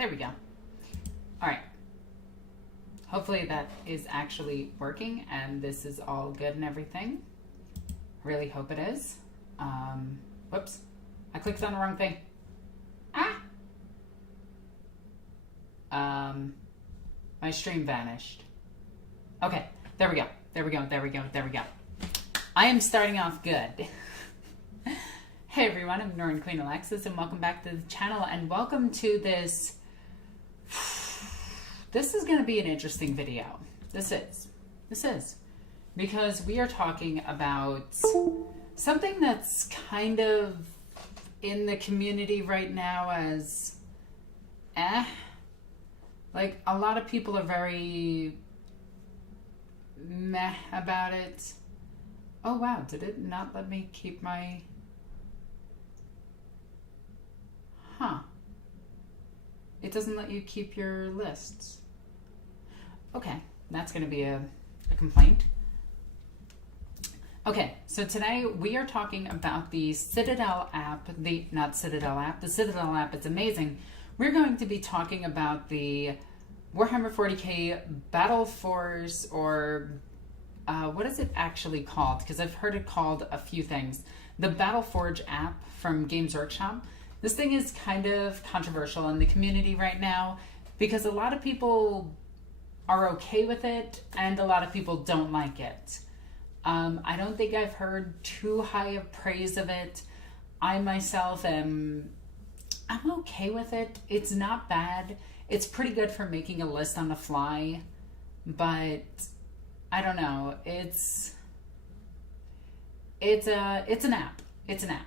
There we go. All right. Hopefully that is actually working and this is all good and everything. Really hope it is. Whoops. I clicked on the wrong thing. My stream vanished. Okay, there we go. There we go. There we go. There we go. I am starting off good. Hey everyone, I'm NornQueenAlexis and welcome back to the channel and welcome to this. This is going to be an interesting video. This is. Because we are talking about something that's kind of in the community right now as like a lot of people are very meh about it. Oh wow, did it not let me keep my... It doesn't let you keep your lists. Okay, that's going to be a complaint. Okay, so today we are talking about the Citadel app, the Citadel app, it's amazing. We're going to be talking about the Warhammer 40k Battleforge, or what is it actually called? Because I've heard it called a few things. The Battleforge app from Games Workshop. This thing is kind of controversial in the community right now because a lot of people are okay with it and a lot of people don't like it. I don't think I've heard too high of praise of it. I myself I'm okay with it. It's not bad. It's pretty good for making a list on the fly, but I don't know. It's an app. It's an app.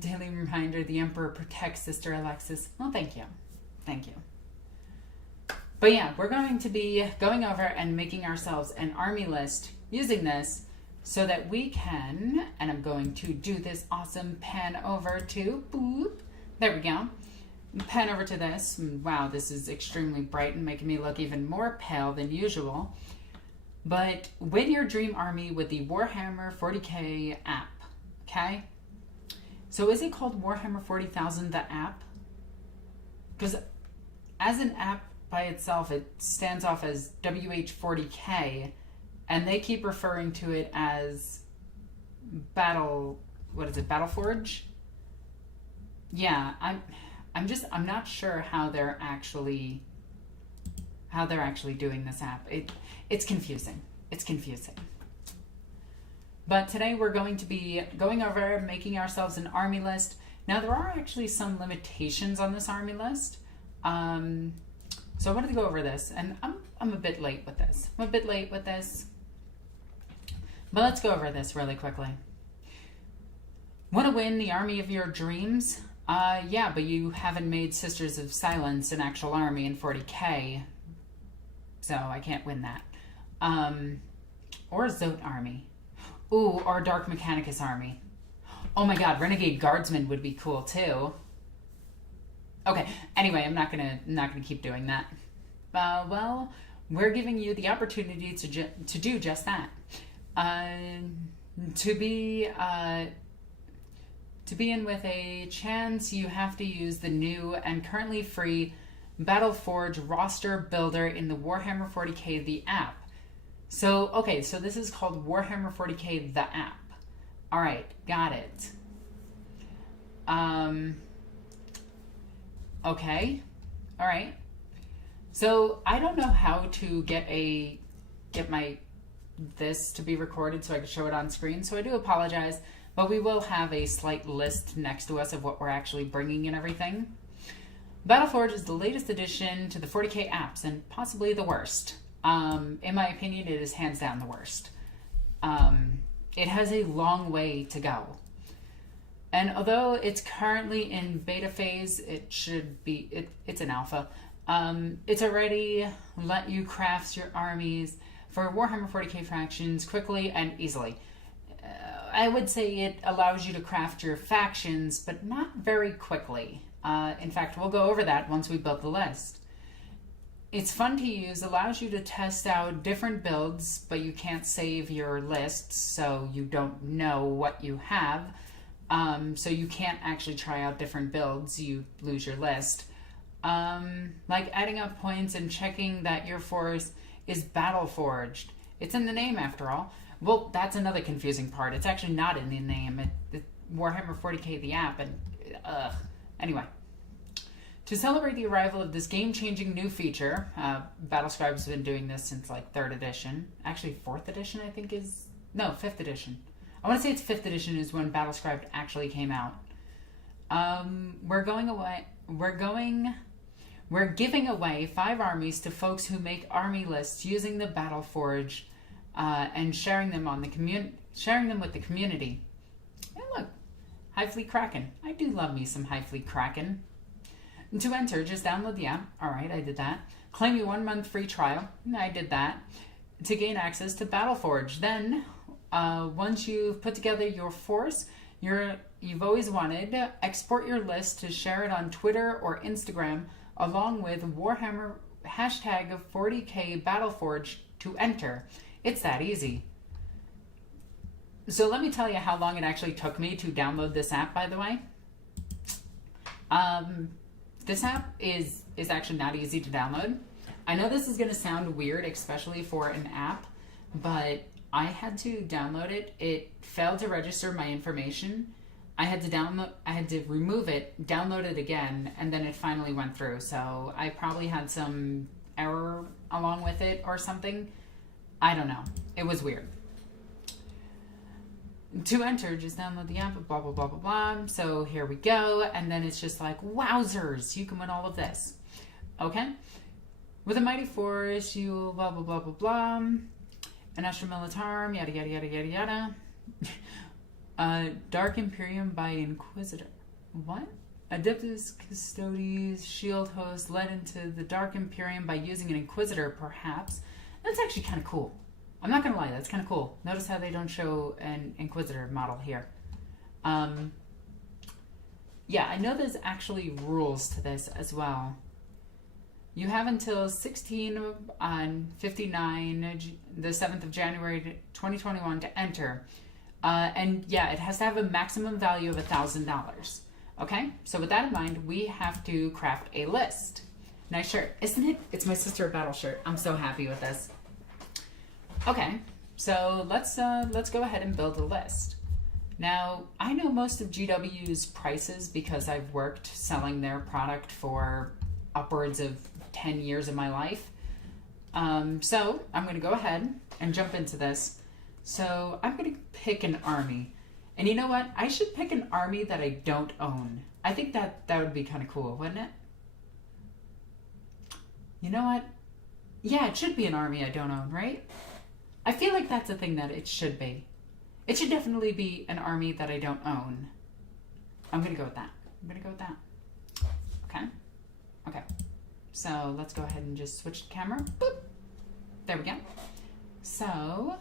Daily reminder, the Emperor protects Sister Alexis. Well, thank you. Thank you. But yeah, we're going to be going over and making ourselves an army list using this so that we can, and I'm going to do this awesome pan over to, boop, there we go. Pan over to this. Wow, this is extremely bright and making me look even more pale than usual. But win your dream army with the Warhammer 40k app, okay? So is it called Warhammer 40,000, the app? Because as an app by itself, it stands off as WH40K, and they keep referring to it as Battleforge? Yeah, I'm not sure how they're actually doing this app. It's confusing. It's confusing. But today we're going to be going over making ourselves an army list. Now there are actually some limitations on this army list. So I wanted to go over this, and I'm a bit late with this. But let's go over this really quickly. Want to win the army of your dreams? Yeah, but you haven't made Sisters of Silence an actual army in 40k, so I can't win that. Or Zote army. Ooh, or Dark Mechanicus army. Oh my god, Renegade Guardsman would be cool too. Okay, anyway, I'm not gonna keep doing that. Well, we're giving you the opportunity to do just that. To be in with a chance, you have to use the new and currently free Battleforge roster builder in the Warhammer 40k the app. So, okay, so this is called Warhammer 40k the app. All right, got it. Okay, all right. So I don't know how to get this to be recorded so I can show it on screen. So I do apologize, but we will have a slight list next to us of what we're actually bringing and everything. Battleforge is the latest addition to the 40k apps and possibly the worst. In my opinion, it is hands down the worst. It has a long way to go. And although it's currently in beta phase, it's an alpha. It's already let you craft your armies for Warhammer 40k factions quickly and easily. I would say it allows you to craft your factions, but not very quickly. In fact, we'll go over that once we build the list. It's fun to use, allows you to test out different builds, but you can't save your lists, so you don't know what you have. So you can't actually try out different builds. You lose your list. Like adding up points and checking that your force is Battleforged. It's in the name after all. Well, that's another confusing part. It's actually not in the name. Warhammer 40k the app, and anyway. To celebrate the arrival of this game-changing new feature, Battlescribe's been doing this since like 3rd edition. Actually, 4th edition I think is... No, 5th edition. I want to say it's 5th edition is when Battlescribe actually came out. We're giving away 5 armies to folks who make army lists using the Battleforge and sharing them with the community. And look, Hive Fleet Kraken. I do love me some Hive Fleet Kraken. And to enter, just download the app. All right, I did that. Claim your 1-month free trial. I did that. To gain access to Battleforge. Then, once you've put together your force you've always wanted, export your list to share it on Twitter or Instagram, along with Warhammer hashtag 40k Battleforge to enter. It's that easy. So let me tell you how long it actually took me to download this app, by the way. This app is actually not easy to download. I know this is going to sound weird, especially for an app, but I had to download it. It failed to register my information. I had to remove it, download it again, and then it finally went through. So I probably had some error along with it or something. I don't know. It was weird. To enter, just download the app, blah, blah, blah, blah, blah. So here we go. And then it's just like, wowzers, you can win all of this. Okay? With a mighty force, you blah, blah, blah, blah, blah. An Astra Militarum, yada, yada, yada, yada, yada. Dark Imperium by Inquisitor. What? Adeptus Custodes Shield Host led into the Dark Imperium by using an Inquisitor, perhaps. That's actually kind of cool. I'm not going to lie, that's kind of cool. Notice how they don't show an Inquisitor model here. Yeah, I know there's actually rules to this as well. You have until 16/59, the 7th of January 2021 to enter. And yeah, it has to have a maximum value of $1,000. Okay, so with that in mind, we have to craft a list. Nice shirt, isn't it? It's my Sister of Battle shirt. I'm so happy with this. Okay, so let's go ahead and build a list. Now, I know most of GW's prices because I've worked selling their product for upwards of 10 years of my life. So I'm going to go ahead and jump into this. So I'm going to pick an army. And you know what? I should pick an army that I don't own. I think that would be kind of cool, wouldn't it? You know what? Yeah, it should be an army I don't own, right? I feel like that's a thing that it should be. It should definitely be an army that I don't own. I'm going to go with that. Okay. Okay. So let's go ahead and just switch the camera. Boop. There we go. So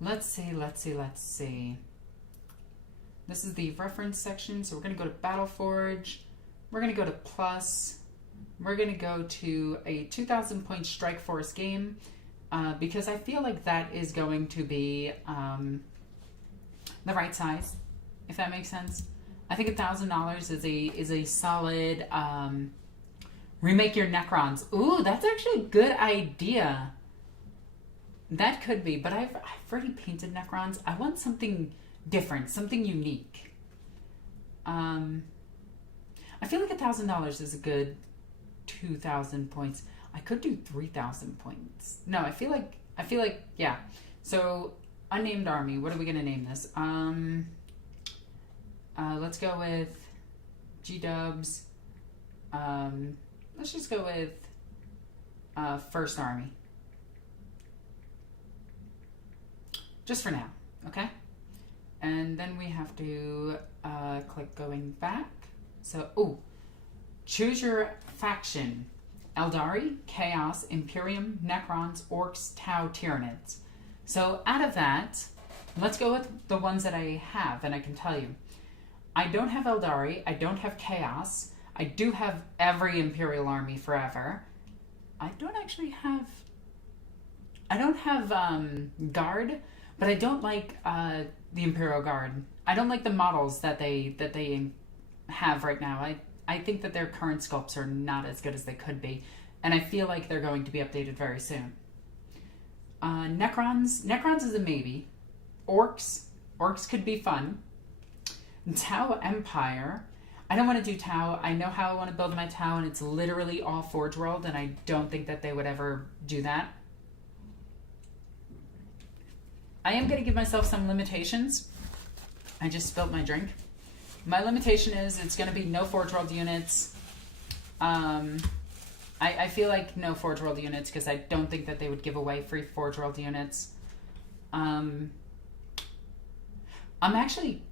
let's see. This is the reference section. So we're going to go to Battleforge. We're going to go to plus. We're going to go to a 2,000 point strike force game. Because I feel like that is going to be the right size, if that makes sense. I think $1,000 is a solid remake your Necrons. Ooh, that's actually a good idea. That could be, but I've already painted Necrons. I want something different, something unique. I feel like $1,000 is a good 2,000 points. I could do 3,000 points. No, I feel like, yeah. So, unnamed army. What are we going to name this? Let's go with G-dubs. Let's just go with First Army. Just for now, okay? And then we have to click going back. So, choose your faction. Eldari, Chaos, Imperium, Necrons, Orks, Tau, Tyranids. So out of that, let's go with the ones that I have, and I can tell you. I don't have Eldari, I don't have Chaos, I do have every Imperial army forever. I don't have Guard, but I don't like the Imperial Guard. I don't like the models that they have right now. I think that their current sculpts are not as good as they could be, and I feel like they're going to be updated very soon. Necrons is a maybe. Orks could be fun. Tau Empire. I don't want to do Tau. I know how I want to build my Tau, and it's literally all Forge World, and I don't think that they would ever do that. I am going to give myself some limitations. I just spilled my drink. My limitation is it's going to be no Forge World units. I feel like no Forge World units because I don't think that they would give away free Forge World units. I'm actually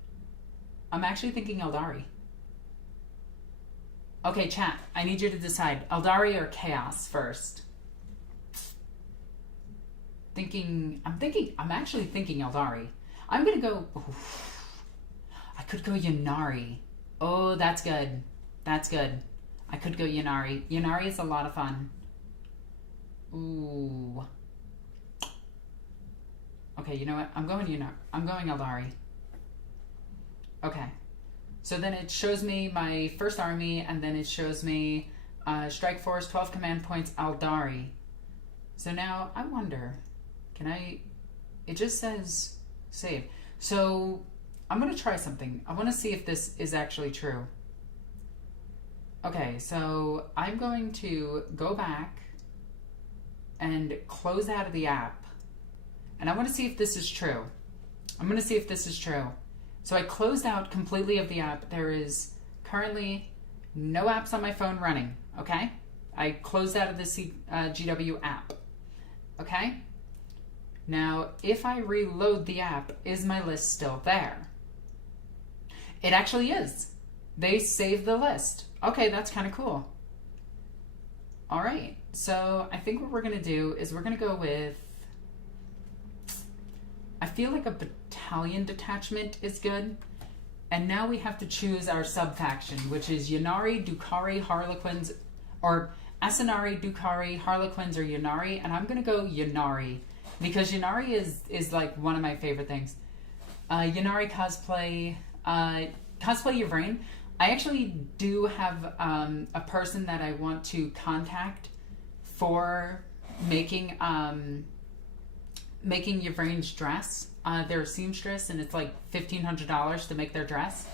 thinking Eldari. Okay, chat. I need you to decide Eldari or Chaos first. I'm actually thinking Eldari. I'm gonna go. I could go Ynnari. Oh, that's good. That's good. I could go Ynnari. Ynnari is a lot of fun. Ooh. Okay, you know what? I'm going Ynnari. I'm going Eldari. Okay. So then it shows me my first army, and then it shows me Strike Force, 12 command points, Eldari. So now I wonder, can I... It just says save. So I'm going to try something. I want to see if this is actually true. Okay, so I'm going to go back and close out of the app. And I want to see if this is true. I'm going to see if this is true. So I closed out completely of the app. There is currently no apps on my phone running, okay? I closed out of the GW app, okay? Now, if I reload the app, is my list still there? It actually is. They saved the list. Okay, that's kind of cool. All right, so I think what we're going to do is we're going to go with... I feel like a battalion detachment is good. And now we have to choose our sub-faction, which is Ynnari, Drukhari, Harlequins, or Asinari, Drukhari, Harlequins, or Ynnari. And I'm going to go Ynnari, because Ynnari is like one of my favorite things. Ynnari cosplay, cosplay Yvraine. I actually do have a person that I want to contact for making Yvraine's dress. They're a seamstress, and it's like $1,500 to make their dress.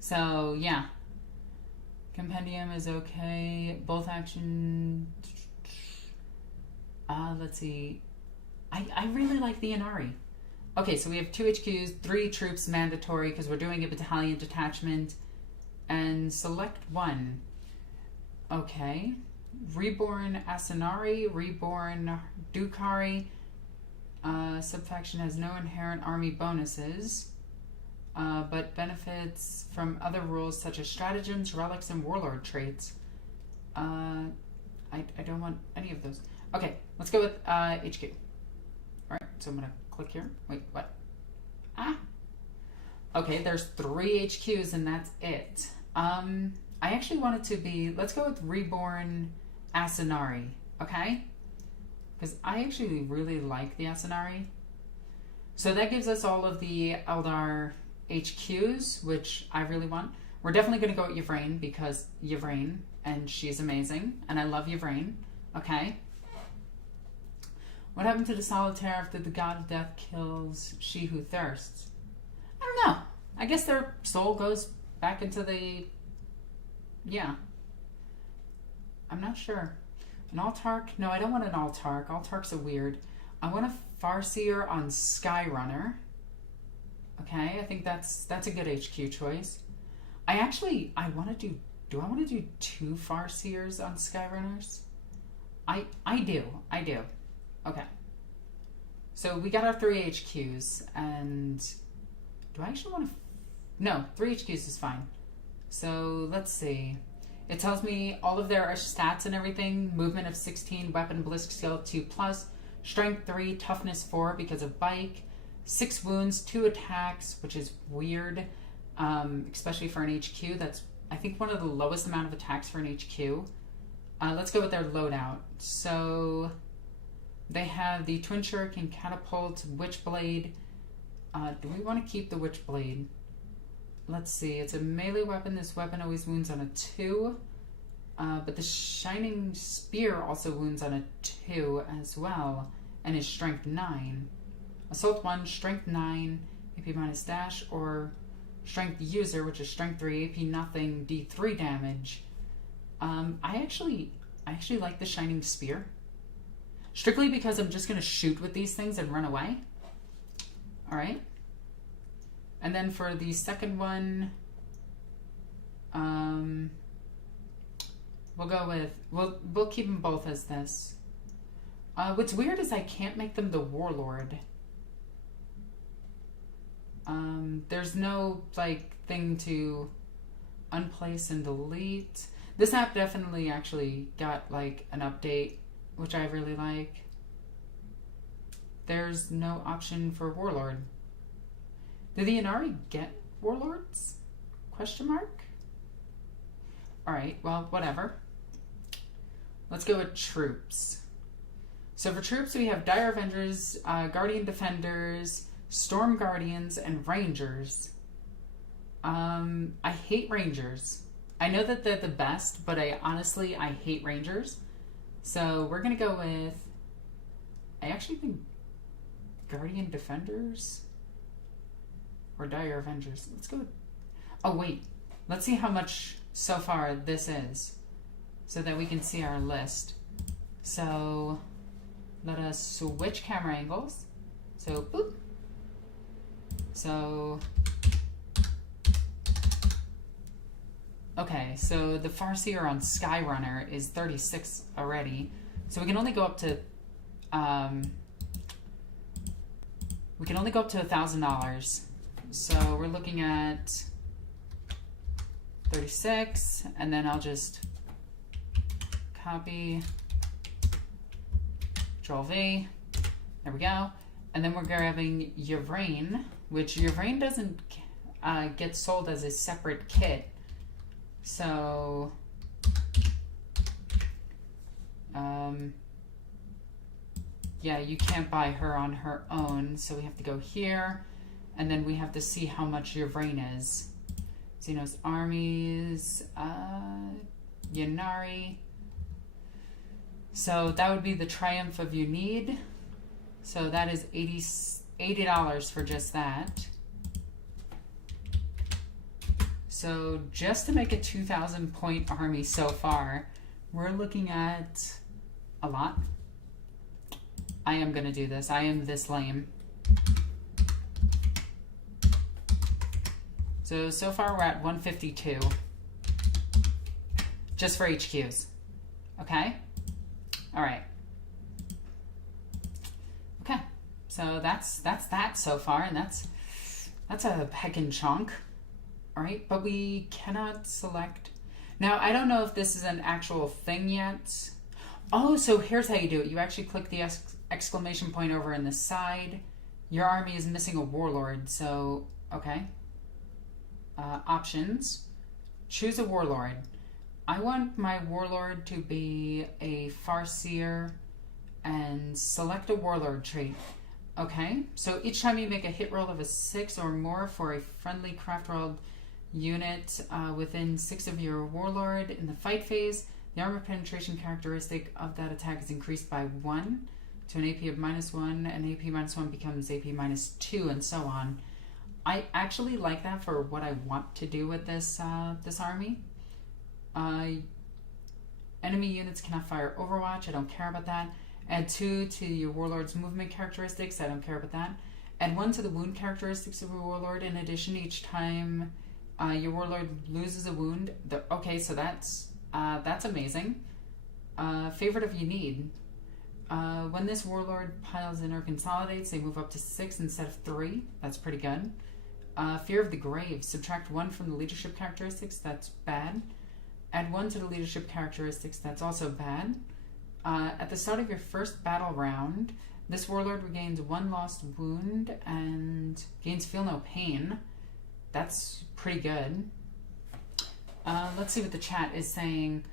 So yeah, compendium is okay. Both action. Let's see. I really like the Ynnari. Okay, so we have 2 HQs, 3 troops mandatory because we're doing a battalion detachment, and select 1. Okay, Reborn Asinari, Reborn Drukhari. Subfaction has no inherent army bonuses, but benefits from other rules such as stratagems, relics, and warlord traits. I don't want any of those. Okay, let's go with HQ. Alright, so I'm going to click here. Wait, what? Okay, there's 3 HQs and that's it. I actually want it to be, let's go with Reborn Asinari, okay? Because I actually really like the Asinari. So that gives us all of the Eldar HQs, which I really want. We're definitely going to go with Yvraine because Yvraine, and she's amazing, and I love Yvraine. Okay. What happened to the Solitaire after the God of Death kills She Who Thirsts? I don't know. I guess their soul goes back into the... Yeah. I'm not sure. An Altark? No, I don't want an Altark. Altarks are weird. I want a Farseer on Skyrunner. Okay, I think that's a good HQ choice. I want to do I want to do 2 Farseers on Skyrunners? I do. Okay. So we got our 3 HQs, and do I actually want to... No, 3 HQs is fine. So let's see. It tells me all of their stats and everything. Movement of 16, weapon ballistic skill 2+, strength 3, toughness 4 because of bike, 6 wounds, 2 attacks, which is weird, especially for an HQ. That's, I think, one of the lowest amount of attacks for an HQ. Let's go with their loadout. So they have the Twin Shuriken, Catapult, Witchblade, Do we want to keep the Witchblade? Let's see. It's a melee weapon. This weapon always wounds on a 2. But the Shining Spear also wounds on a 2 as well. And is strength 9. Assault 1, strength 9, AP minus dash, or strength user, which is strength 3, AP nothing, D3 damage. I actually like the Shining Spear. Strictly because I'm just going to shoot with these things and run away. Alright. And then for the second one, we'll go with, we'll keep them both as this. What's weird is I can't make them the Warlord. There's no, like, thing to unplace and delete. This app definitely actually got, like, an update, which I really like. There's no option for Warlord. Do the Inari get Warlords? Question mark? Alright, well, whatever. Let's go with troops. So for troops, we have Dire Avengers, Guardian Defenders, Storm Guardians, and Rangers. I hate Rangers. I know that they're the best, but I hate Rangers. So we're going to go with, I actually think Guardian Defenders or Dire Avengers. Let's go with, oh wait, let's see how much so far this is so that we can see our list. So let us switch camera angles. So boop. So, okay, so the Farseer on Skyrunner is 36 already. So we can only go up to, $1,000. So we're looking at 36, and then I'll just copy, Control V, there we go. And then we're grabbing Yvraine, which Yvraine doesn't get sold as a separate kit. So, yeah, you can't buy her on her own. So we have to go here, and then we have to see how much Yvraine is. Xenos armies, Ynnari. So that would be the Triumph of Unid. So that is $80 for just that. So just to make a 2,000 point army so far, we're looking at a lot. I am going to do this. I am this lame. So far we're at 152. Just for HQs. Okay? All right. Okay. So that's that so far, and that's a heckin' chunk. All right, but we cannot select. Now, I don't know if this is an actual thing yet. Oh, so here's how you do it. You actually click the exclamation point over in the side. Your army is missing a warlord, so, okay. Options. Choose a warlord. I want my warlord to be a Farseer and select a warlord trait. Okay, so each time you make a hit roll of a 6 or more for a friendly craft rolled unit within 6 of your warlord in the fight phase, the armor penetration characteristic of that attack is increased by 1 to an AP of -1, and AP -1 becomes AP -2, and so on. I actually like that for what I want to do with this this army. Enemy units cannot fire Overwatch. I don't care about that. Add 2 to your warlord's movement characteristics. I don't care about that. Add 1 to the wound characteristics of your warlord. In addition, each time your warlord loses a wound. Okay, so that's amazing. Favorite of Unid. When this warlord piles in or consolidates, they move up to 6 instead of 3. That's pretty good. Fear of the Grave. Subtract 1 from the leadership characteristics. That's bad. Add 1 to the leadership characteristics. That's also bad. At the start of your first battle round, this warlord regains 1 lost wound and gains Feel No Pain. That's pretty good. Let's see what the chat is saying.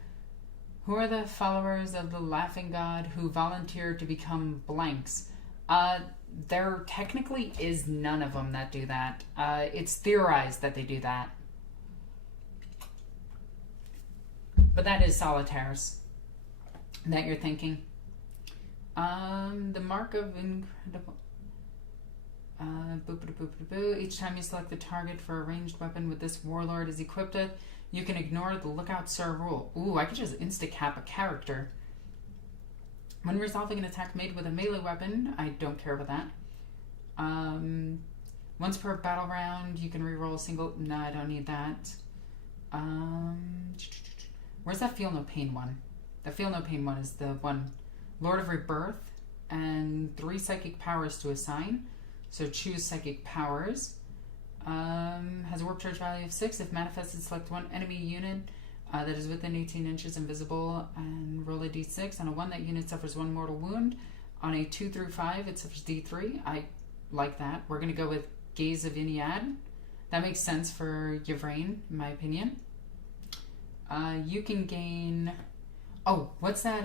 Who are the followers of the Laughing God who volunteered to become blanks? There technically is none of them that do that. It's theorized that they do that. But that is solitaires that you're thinking. The mark of incredible... Each time you select the target for a ranged weapon with this warlord is equipped with, you can ignore the lookout sir rule. Ooh, I could just insta-cap a character. When resolving an attack made with a melee weapon, I don't care about that. Once per battle round, you can reroll a single... No, I don't need that. Where's that Feel No Pain one? The Feel No Pain one is the one. Lord of Rebirth and 3 psychic powers to assign. So choose psychic powers. Has a warp charge value of 6. If manifested, select one enemy unit that is within 18 inches invisible and roll a d6. On a 1, that unit suffers 1 mortal wound. On a 2 through 5, it suffers d3. I like that. We're going to go with Gaze of Iniad. That makes sense for Yvrain, in my opinion. You can gain... Oh, what's that?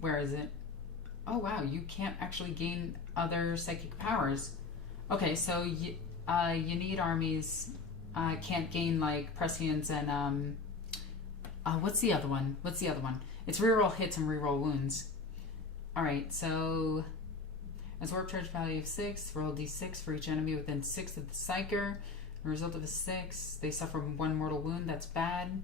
Where is it? Oh, wow. You can't actually gain other psychic powers. Okay, so you need armies. Can't gain, like, Prescience and... what's the other one? It's reroll hits and reroll wounds. Alright, so... As warp charge value of 6, roll d6 for each enemy within 6 of the Psyker. The result of a 6, they suffer 1 mortal wound. That's bad.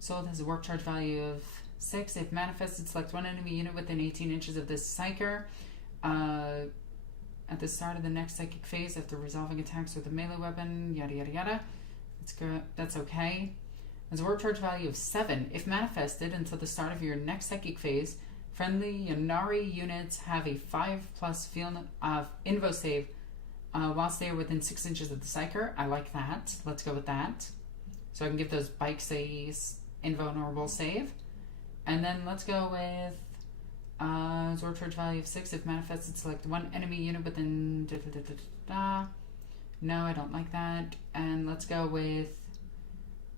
Sold has a warp charge value of 6. If manifested, select one enemy unit within 18 inches of this Psyker. At the start of the next psychic phase, after resolving attacks with a melee weapon, yada yada yada. That's okay. Has a warp charge value of 7. If manifested, until the start of your next psychic phase, friendly Yannari units have a 5+ Invo save whilst they are within 6 inches of the Psyker. I like that. Let's go with that. So I can give those bikes a invulnerable save. And then let's go with Zord charge value of 6. If manifested, select one enemy unit within... No, I don't like that. And let's go with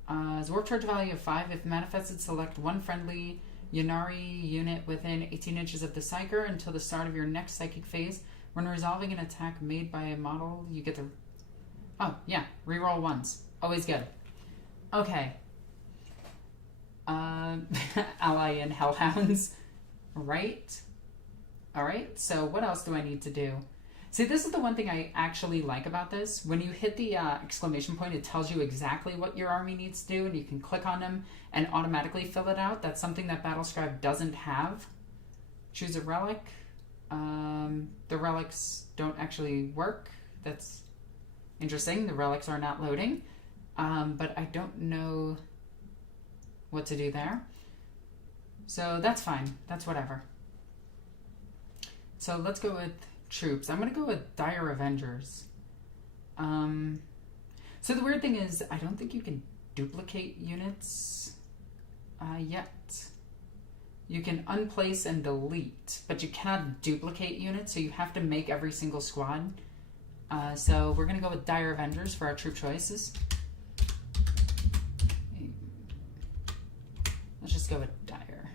Zord charge value of 5. If manifested, select one friendly Yannari unit within 18 inches of the Psyker until the start of your next psychic phase. When resolving an attack made by a model, you get the... Oh, yeah. Reroll ones. Always good. Okay. Ally and Hellhounds. Right? Alright, so what else do I need to do? See, this is the one thing I actually like about this. When you hit the exclamation point, it tells you exactly what your army needs to do, and you can click on them and automatically fill it out. That's something that Battlescribe doesn't have. Choose a relic. The relics don't actually work. That's interesting. The relics are not loading. But I don't know what to do there. So that's fine. That's whatever. So let's go with troops. I'm going to go with Dire Avengers. So the weird thing is, I don't think you can duplicate units yet. You can unplace and delete, but you cannot duplicate units, so you have to make every single squad. So we're going to go with Dire Avengers for our troop choices. Let's just go with Dire.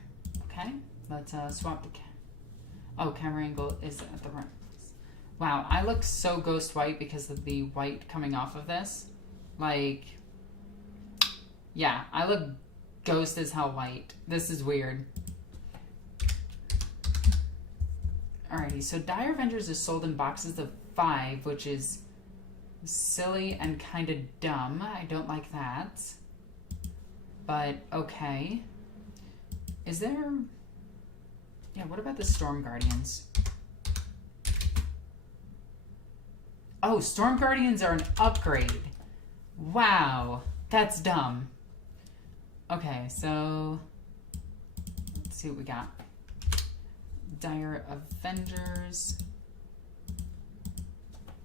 Okay, let's swap the camera angle is at the right place. Wow, I look so ghost white because of the white coming off of this. Like, yeah, I look ghost as hell white. This is weird. Alrighty, so Dire Avengers is sold in boxes of 5, which is silly and kind of dumb. I don't like that. But, okay. Is there... Yeah, what about the Storm Guardians? Oh, Storm Guardians are an upgrade. Wow, that's dumb. Okay, so... Let's see what we got. Dire Avengers.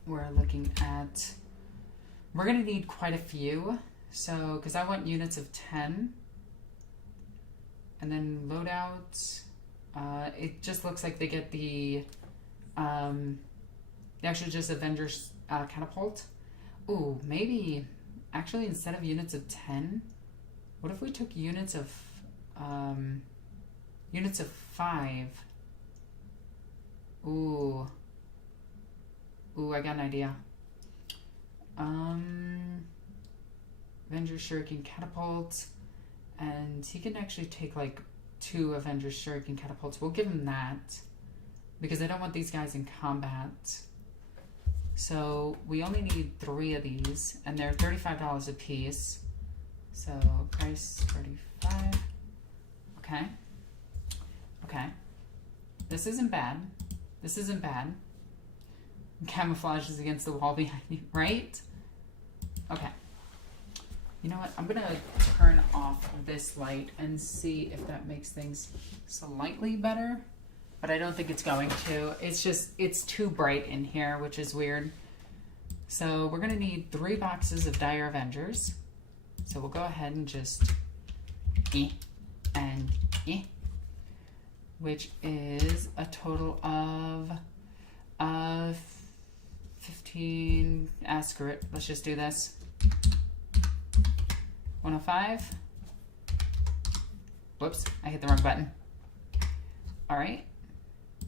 We're looking at... We're going to need quite a few. So, because I want units of 10. And then loadouts. It just looks like they get the actually just Avengers catapult. Ooh, maybe actually instead of units of 10, what if we took units of 5? Ooh. Ooh, I got an idea. Avengers Shuriken Catapult. And he can actually take like 2 Avengers Shuriken Catapults. We'll give him that. Because I don't want these guys in combat. So we only need 3 of these. And they're $35 a piece. So price 35. Okay. Okay. This isn't bad. This isn't bad. Camouflage is against the wall behind you, right? Okay. You know what? I'm going to turn off this light and see if that makes things slightly better. But I don't think it's going to. It's just, it's too bright in here, which is weird. So we're going to need 3 boxes of Dire Avengers. So we'll go ahead and just and which is a total of 15. Screw it. Let's just do this. 105. Whoops, I hit the wrong button. All right.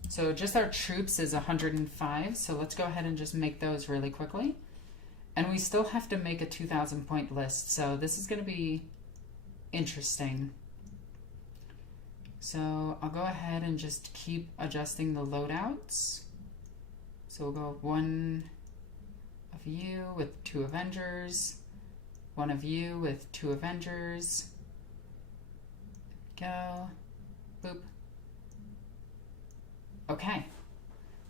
So just our troops is 105. So let's go ahead and just make those really quickly. And we still have to make a 2,000 point list. So this is going to be interesting. So I'll go ahead and just keep adjusting the loadouts. So we'll go 1 of you with 2 Avengers. 1 of you with 2 Avengers. Go. Boop. Okay.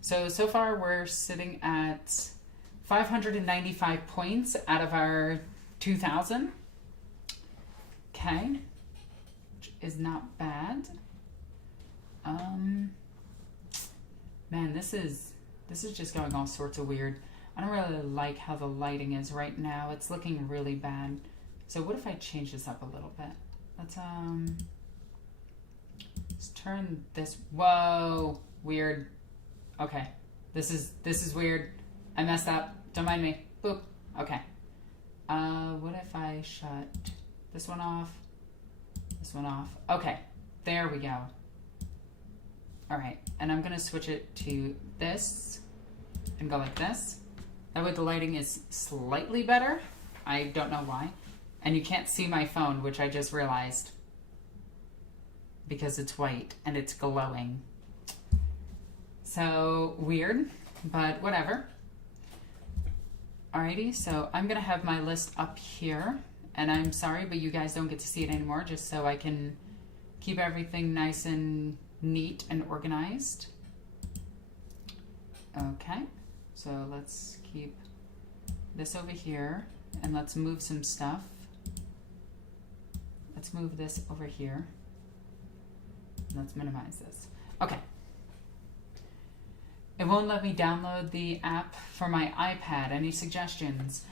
So far we're sitting at 595 points out of our 2,000. Okay. Which is not bad. Man, this is just going all sorts of weird. I don't really like how the lighting is right now. It's looking really bad. So what if I change this up a little bit? Let's turn this. Whoa, weird. Okay, this is weird. I messed up. Don't mind me. Boop. Okay. What if I shut this one off? This one off. Okay, there we go. All right, and I'm gonna switch it to this and go like this. That way the lighting is slightly better. I don't know why. And you can't see my phone, which I just realized. Because it's white and it's glowing. So, weird, but whatever. Alrighty, so I'm gonna have my list up here. And I'm sorry, but you guys don't get to see it anymore, just so I can keep everything nice and neat and organized. Okay, so let's keep this over here and let's move some stuff. Let's move this over here. Let's minimize this. Okay. It won't let me download the app for my iPad. Any suggestions?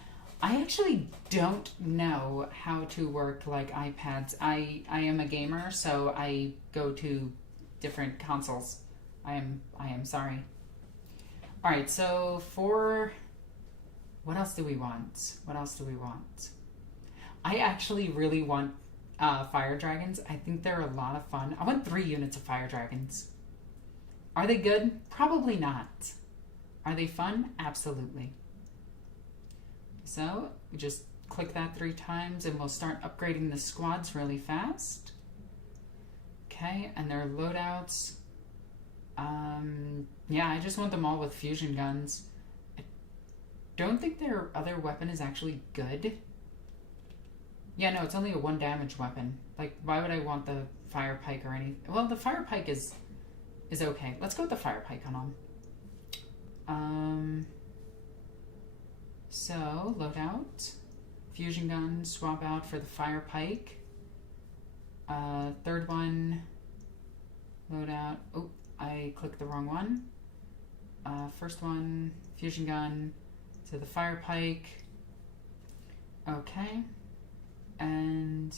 I actually don't know how to work like iPads. I am a gamer, so I go to different consoles. I am sorry. All right, so for what else do we want? What else do we want? I actually really want fire dragons. I think they're a lot of fun. I want 3 units of fire dragons. Are they good? Probably not. Are they fun? Absolutely. So we just click that 3 times and we'll start upgrading the squads really fast. Okay, and their loadouts. Yeah, I just want them all with fusion guns. I don't think their other weapon is actually good. Yeah, no, it's only a 1 damage weapon. Like, why would I want the fire pike or anything? Well, the fire pike is okay. Let's go with the fire pike on them. So, loadout. Fusion gun, swap out for the fire pike. 3rd one, loadout. Oh, I clicked the wrong one. 1st one, fusion gun to the fire pike. Okay. And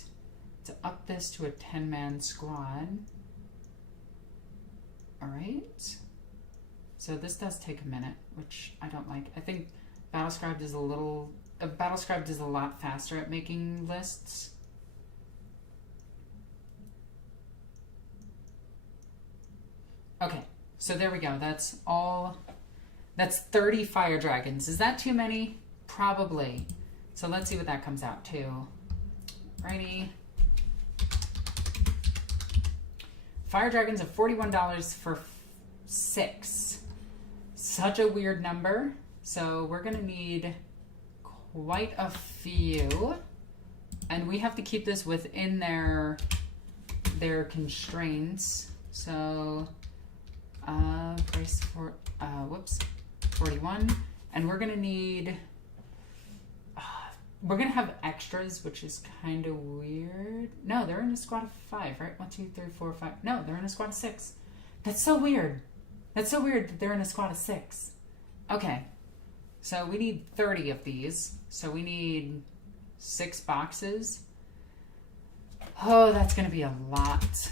to up this to a 10-man squad. Alright. So this does take a minute, which I don't like. I think Battlescribed is Battlescribed is a lot faster at making lists. Okay, So there we go. That's all. That's 30 fire dragons. Is that too many? Probably. So let's see what that comes out to. Righty. Fire dragons of $41 for 6. Such a weird number. So we're going to need quite a few. And we have to keep this within their constraints. So price for 41. And we're going to need we're going to have extras, which is kind of weird. No, they're in a squad of 5, right? 1, 2, 3, 4, 5. No, they're in a squad of 6. That's so weird. That's so weird that they're in a squad of 6. Okay. So we need 30 of these. So we need 6 boxes. Oh, that's going to be a lot.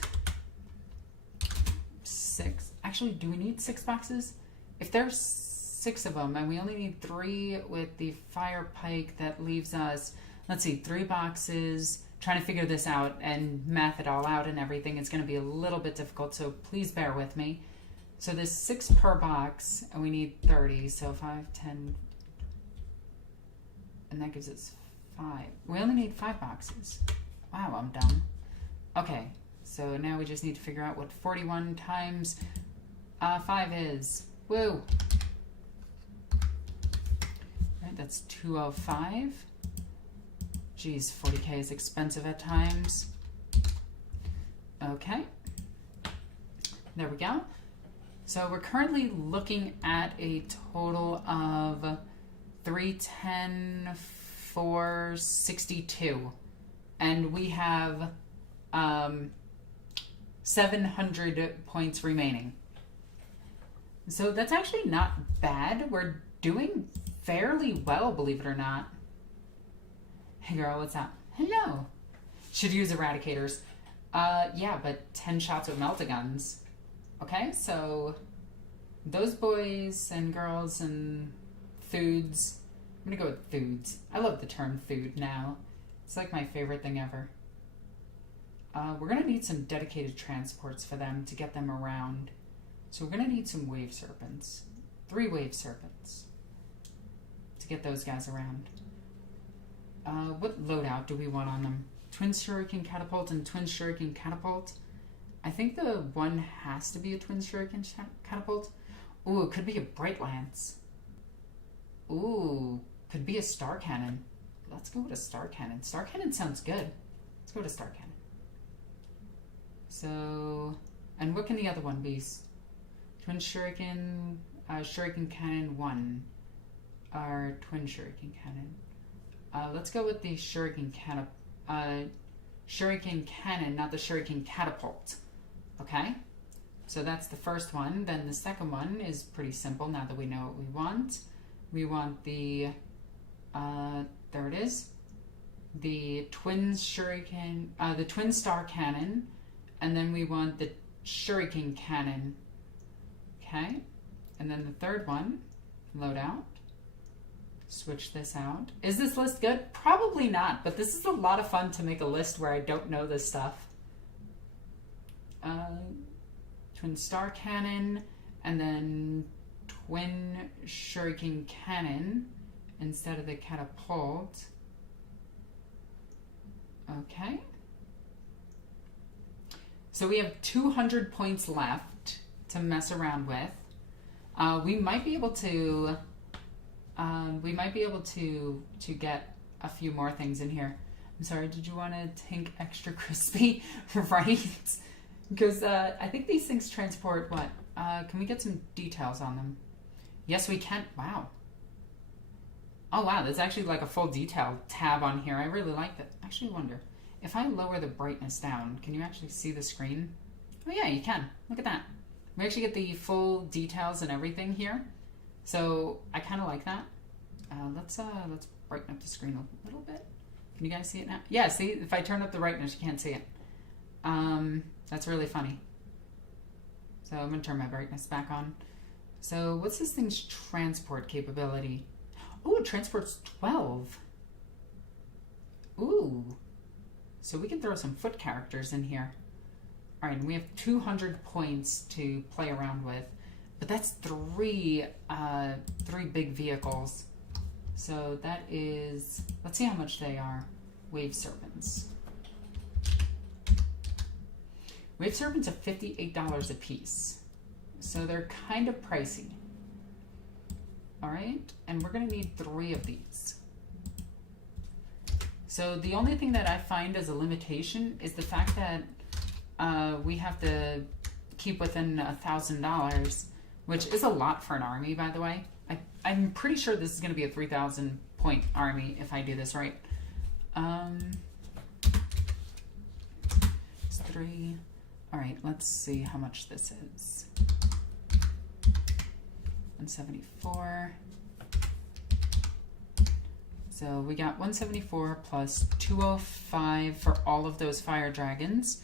6. Actually, do we need 6 boxes? If there's 6 of them and we only need 3 with the fire pike, that leaves us, let's see, 3 boxes. Trying to figure this out and math it all out and everything, it's going to be a little bit difficult, so please bear with me. So there's 6 per box and we need 30, so 5, 10, and that gives us 5. We only need 5 boxes. Wow, I'm dumb. Okay, so now we just need to figure out what 41 times 5 is. Woo! Right, that's 205. Geez, 40k is expensive at times. Okay. There we go. So we're currently looking at a total of 310, 462. And we have 700 points remaining. So that's actually not bad. We're doing fairly well, believe it or not. Hey girl, what's up? Hello. Should use eradicators. Yeah, but 10 shots with meltaguns. Okay, so those boys and girls and thoods. I'm gonna go with thoods. I love the term thood now. It's like my favorite thing ever. We're gonna need some dedicated transports for them to get them around. So we're gonna need some wave serpents. 3 wave serpents to get those guys around. What loadout do we want on them? Twin Shuriken Catapult and Twin Shuriken Catapult. I think the one has to be a Twin Shuriken Catapult. Ooh, it could be a Bright Lance. Ooh, could be a Star Cannon. Let's go with a Star Cannon. Star Cannon sounds good. Let's go to Star Cannon. So, and what can the other one be? Twin Shuriken, Shuriken Cannon 1. Our Twin Shuriken Cannon. Let's go with the Shuriken Cannon, not the Shuriken Catapult. Okay? So that's the first one. Then the second one is pretty simple now that we know what we want. We want the, there it is, the Twin Shuriken, the Twin Star Cannon, and then we want the Shuriken Cannon. Okay? And then the third one, loadout. Switch this out. Is this list good? Probably not, but this is a lot of fun to make a list where I don't know this stuff. Twin Star Cannon, and then Twin Shuriken Cannon instead of the catapult. Okay. So we have 200 points left to mess around with. We might be able to get a few more things in here. I'm sorry, did you want to think extra crispy? Right? Because I think these things transport what? Can we get some details on them? Yes, we can. Wow. Oh, wow. There's actually like a full detail tab on here. I really like that. Actually, wonder if I lower the brightness down, can you actually see the screen? Oh, yeah, you can. Look at that. We actually get the full details and everything here. So I kind of like that. Let's brighten up the screen a little bit. Can you guys see it now? Yeah, see, if I turn up the brightness, you can't see it. That's really funny. So I'm gonna turn my brightness back on. So what's this thing's transport capability? Oh, it transports 12. Ooh. So we can throw some foot characters in here. All right, and we have 200 points to play around with. But that's three big vehicles. So that is, let's see how much they are. Wave Serpents. Wave Serpents are $58 a piece. So they're kind of pricey. All right, and we're gonna need 3 of these. So the only thing that I find as a limitation is the fact that we have to keep within $1,000, which is a lot for an army, by the way. I'm pretty sure this is going to be a 3,000 point army if I do this right. It's 3. All right, let's see how much this is. 174. So we got 174 plus 205 for all of those fire dragons,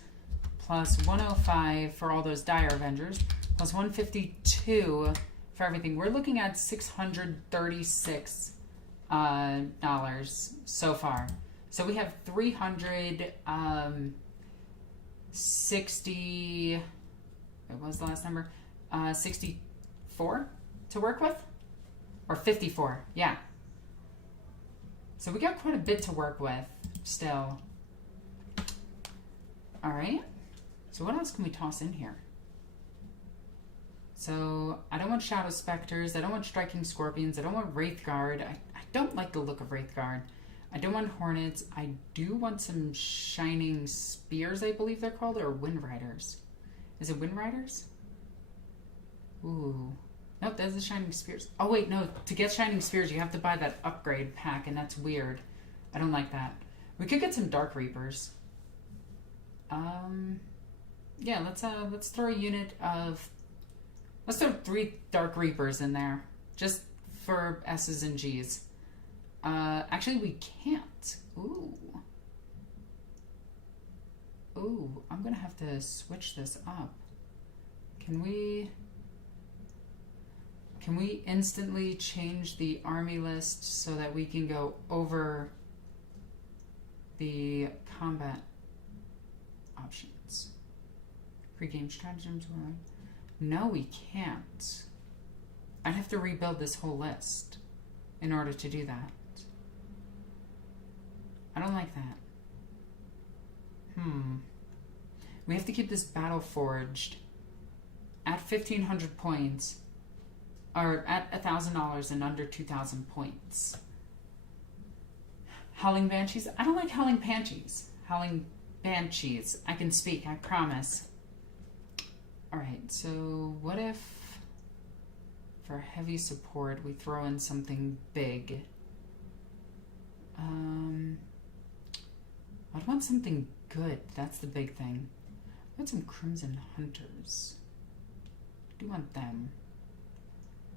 plus 105 for all those dire avengers, plus 152 for everything. We're looking at $636 so far. So we have 360. What was the last number? 64 to work with, or 54? Yeah. So we got quite a bit to work with still. All right. So what else can we toss in here? So I don't want Shadow Specters. I don't want Striking Scorpions. I don't want Wraithguard. I don't like the look of Wraithguard. I don't want Hornets. I do want some Shining Spears, I believe they're called, or Wind Riders. Is it Wind Riders? Ooh. Nope, that's the Shining Spears. Oh wait, no. To get Shining Spears, you have to buy that upgrade pack, and that's weird. I don't like that. We could get some Dark Reapers. Yeah, let's throw a unit of... Let's throw 3 Dark Reapers in there, just for S's and G's. Actually, we can't. Ooh. Ooh, I'm gonna have to switch this up. Can we instantly change the army list so that we can go over the combat options? Pre-game stratagems. No, we can't. I'd have to rebuild this whole list in order to do that. I don't like that. We have to keep this Battleforged at 1,500 points, or at $1,000 and under 2,000 points. Howling Banshees? I don't like Howling Banshees. Howling Banshees. I can speak, I promise. Alright, so what if for heavy support we throw in something big? I'd want something good. That's the big thing. I want some Crimson Hunters. I do want them.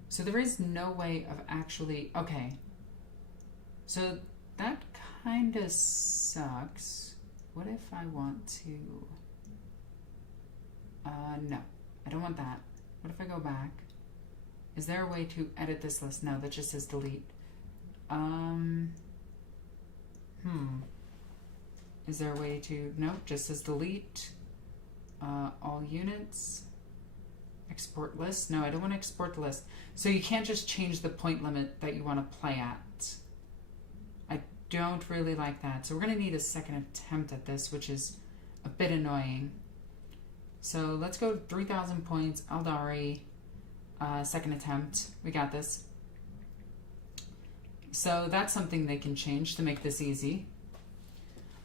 So there is no way of actually... Okay. So that kind of sucks. What if I want to... no. I don't want that. What if I go back? Is there a way to edit this list? No, that just says delete. Is there a way to... Nope, just says delete. All units. Export list. No, I don't want to export the list. So you can't just change the point limit that you want to play at. I don't really like that. So we're going to need a second attempt at this, which is a bit annoying. So let's go 3,000 points. Eldari. Second attempt. We got this. So that's something they can change to make this easy.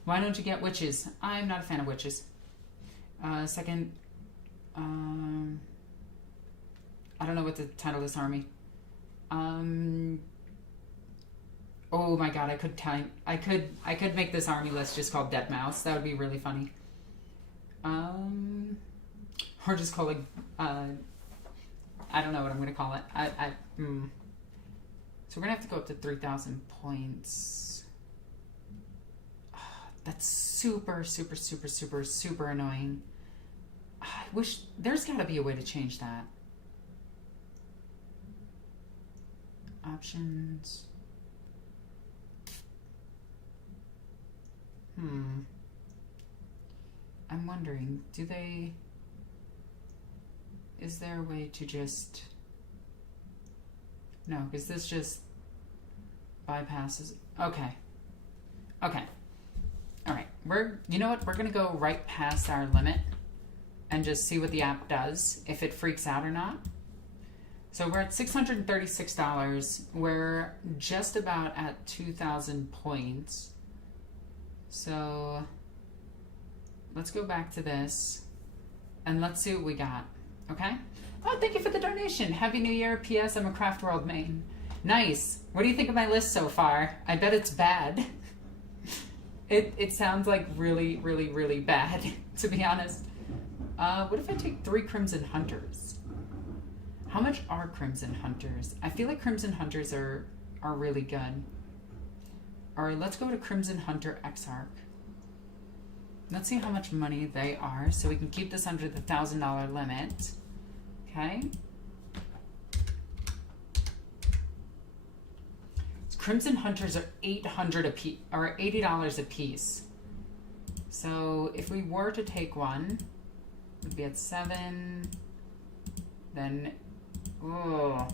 Why don't you get witches? I'm not a fan of witches. Second, I don't know what to title this army. Oh my god, I could make this army list just called Dead Mouse. That would be really funny. Or just call it, I don't know what I'm going to call it. So we're going to have to go up to 3,000 points. That's super, super, super, super, super annoying. I wish... There's got to be a way to change that. Options. I'm wondering, do they... is there a way to just... No, because this just bypasses... Okay. Okay. Alright, you know what? We're going to go right past our limit and just see what the app does, if it freaks out or not. So we're at $636. We're just about at 2,000 points. So let's go back to this and let's see what we got. Okay? Oh, thank you for the donation. Happy New Year. P.S. I'm a Craft World main. Nice. What do you think of my list so far? I bet it's bad. It sounds like really, really, really bad, to be honest. What if I take 3 Crimson Hunters? How much are Crimson Hunters? I feel like Crimson Hunters are really good. Alright, let's go to Crimson Hunter Exarch. Let's see how much money they are, so we can keep this under the $1,000 limit. Okay. Crimson Hunters are $80 a piece. So if we were to take one, we'd be at 7. Then, oh,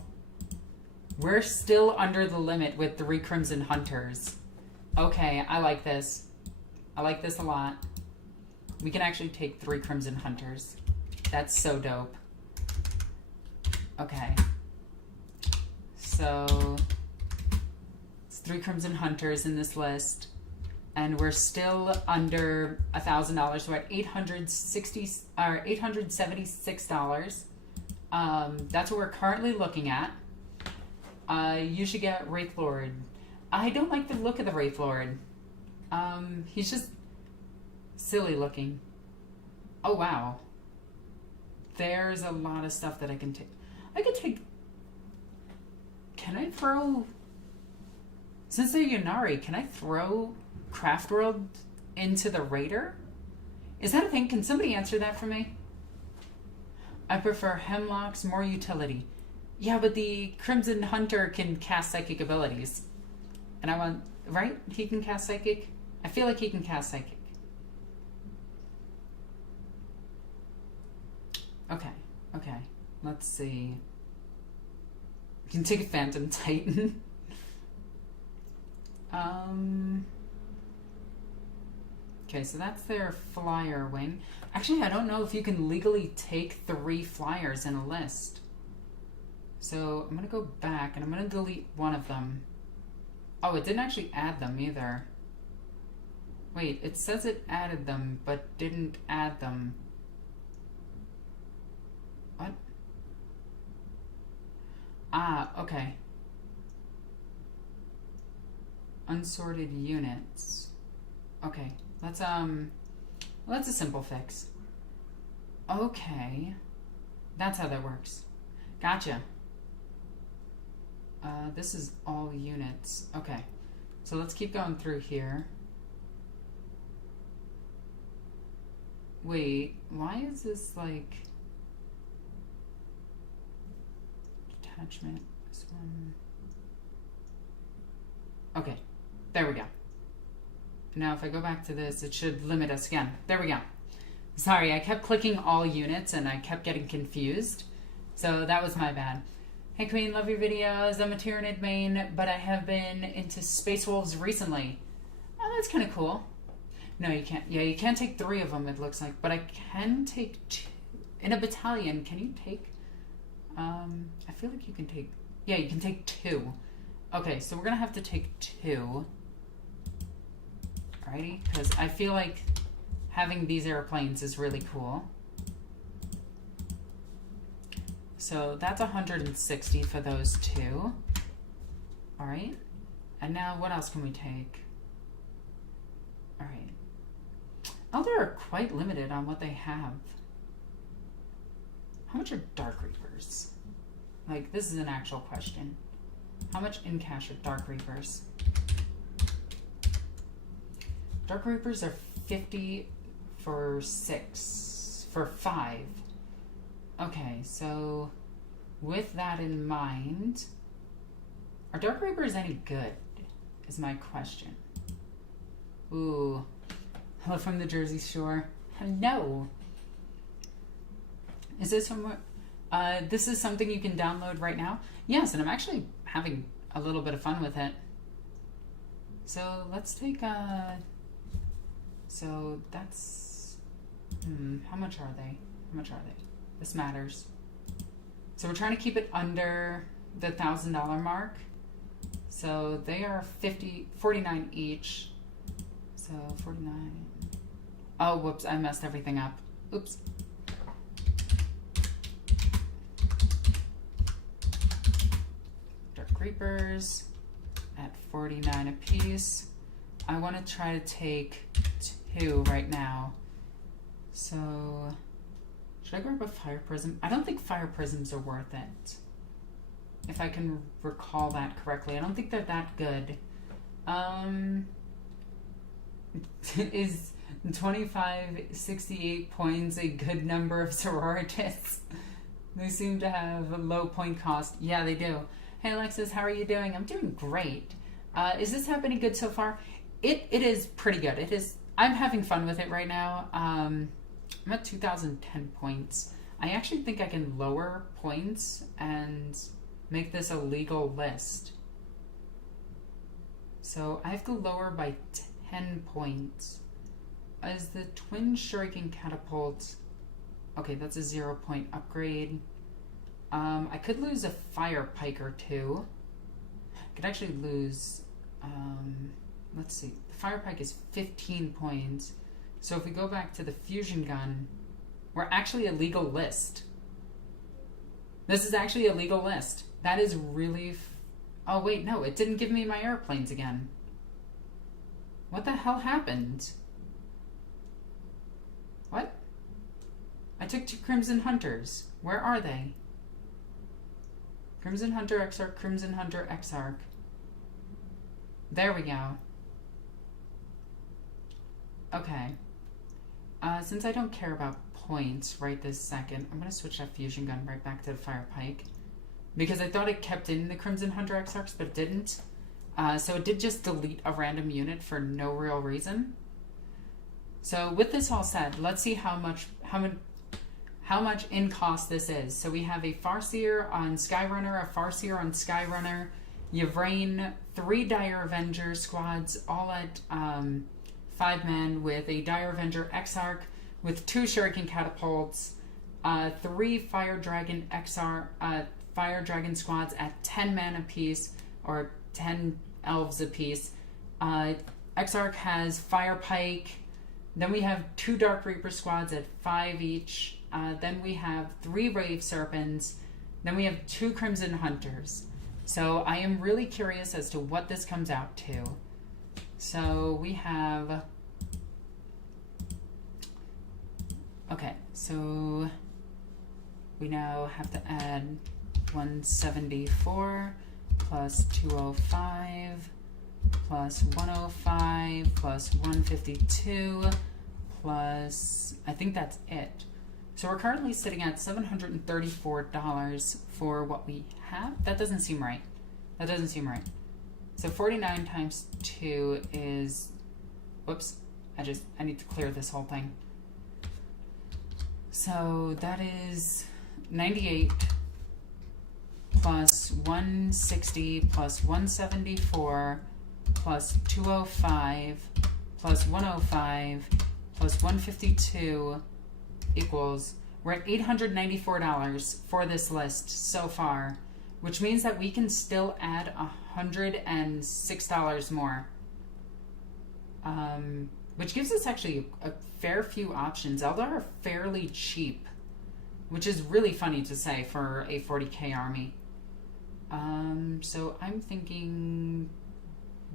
we're still under the limit with 3 Crimson Hunters. Okay, I like this. I like this a lot. We can actually take 3 Crimson Hunters. That's so dope. Okay. So, it's 3 Crimson Hunters in this list. And we're still under $1,000. We're at $876. That's what we're currently looking at. You should get Wraith Lord. I don't like the look of the Wraith Lord. He's just silly looking. Oh, wow. There's a lot of stuff that I can take. I could take... Can I throw... Since they're Yunari, can I throw Craft World into the Raider? Is that a thing? Can somebody answer that for me? I prefer Hemlock's more utility. Yeah, but the Crimson Hunter can cast psychic abilities. And I want... Right? He can cast psychic? I feel like he can cast psychic. Okay. Okay. Let's see. You can take a Phantom Titan. Okay, so that's their flyer wing. Actually, I don't know if you can legally take 3 flyers in a list. So I'm going to go back and I'm going to delete one of them. Oh, it didn't actually add them either. Wait, it says it added them, but didn't add them. What? Ah, okay. Unsorted units. Okay, let's a simple fix. Okay. That's how that works. Gotcha. This is all units. Okay. So let's keep going through here. Wait, why is this like... Detachment, this one... Okay, there we go. Now if I go back to this, it should limit us again. There we go. Sorry, I kept clicking all units and I kept getting confused. So that was my bad. Hey Queen, love your videos. I'm a Tyranid main, but I have been into Space Wolves recently. Oh, that's kind of cool. No, you can't. Yeah, you can't take 3 of them, it looks like. But I can take 2. In a battalion, can you take... I feel like you can take... Yeah, you can take 2. Okay, so we're going to have to take 2. Alrighty, because I feel like having these airplanes is really cool. So that's 160 for those 2. Alright. And now what else can we take? Alright. Eldar are quite limited on what they have. How much are Dark Reapers? Like, this is an actual question. How much in cash are Dark Reapers? Dark Reapers are 50 for 6. For 5. Okay, so with that in mind, are Dark Reapers any good? Is my question. Ooh. Hello from the Jersey Shore. Hello. Is this from This is something you can download right now. Yes, and I'm actually having a little bit of fun with it. So let's take so that's, how much are they? How much are they? This matters. So we're trying to keep it under the $1,000 mark. So they are 49 each. So 49. Oh, whoops, I messed everything up. Oops. Dark Reapers at 49 apiece. I want to try to take 2 right now. So should I grab a Fire Prism? I don't think Fire Prisms are worth it. If I can recall that correctly. I don't think they're that good. Is 2568 points a good number of sororities? They seem to have a low point cost. Yeah, they do. Hey Alexis, how are you doing? I'm doing great. Is this app any good so far? It is pretty good. It is. I'm having fun with it right now. I'm at 2,010 points. I actually think I can lower points and make this a legal list. So I have to lower by 10 points. As the Twin Shuriken Catapult, okay, that's a 0-point upgrade. I could lose a Fire Pike or 2. I could actually lose, let's see, the Fire Pike is 15 points. So if we go back to the Fusion Gun, we're actually a legal list. This is actually a legal list. That is really... oh, wait, no, it didn't give me my airplanes again. What the hell happened? What? I took 2 Crimson Hunters. Where are they? Crimson Hunter Exarch, Crimson Hunter Exarch. There we go. Okay. Since I don't care about points right this second, I'm going to switch that Fusion Gun right back to the Fire Pike. Because I thought it kept in the Crimson Hunter Exarchs, but it didn't. So it did just delete a random unit for no real reason. So with this all said, let's see how much in cost this is. So we have a Farseer on Skyrunner, a Farseer on Skyrunner, Yvrain, 3 Dire Avenger squads, all at 5 men, with a Dire Avenger Exarch, with 2 Shuriken Catapults, 3 Fire Dragon Fire Dragon squads at 10 men apiece, or 10 elves apiece. Exarch has Fire Pike. Then we have 2 Dark Reaper squads at 5 each. Then we have 3 Rave Serpents. Then we have 2 Crimson Hunters. So I am really curious as to what this comes out to. So we have... okay, so we now have to add 174 plus 205 plus 105 plus 152 plus... I think that's it. So we're currently sitting at $734 for what we have. That doesn't seem right. That doesn't seem right. So 49 times 2 is... whoops. I need to clear this whole thing. So that is 98 plus 160 plus 174 plus 205 plus 105 plus 152 equals, we're at $894 for this list so far, which means that we can still add $106 more, which gives us actually a fair few options. Eldar are fairly cheap, which is really funny to say for a 40k army. So I'm thinking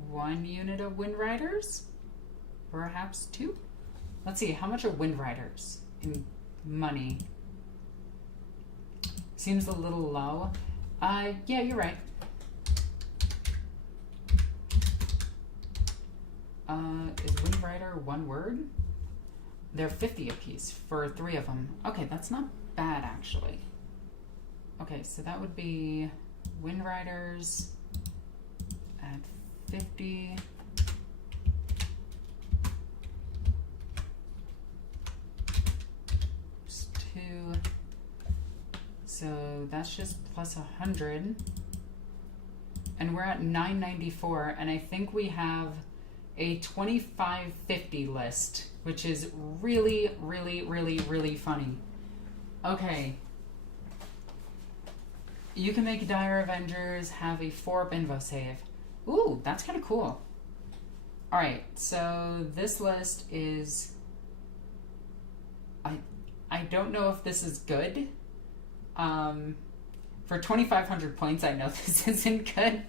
1 unit of Wind Riders, perhaps 2. Let's see, how much are Wind Riders in money? Seems a little low. Yeah, you're right. Is Wind Rider 1 word? They're 50 apiece for 3 of them. Okay, that's not bad actually. Okay, so that would be Wind Riders at 50. So that's just plus 100. And we're at 994, and I think we have a 2550 list, which is really, really, really, really funny. Okay. You can make Dire Avengers have a 4 Binvo save. Ooh, that's kind of cool. Alright, so this list is... I don't know if this is good. For 2,500 points, I know this isn't good.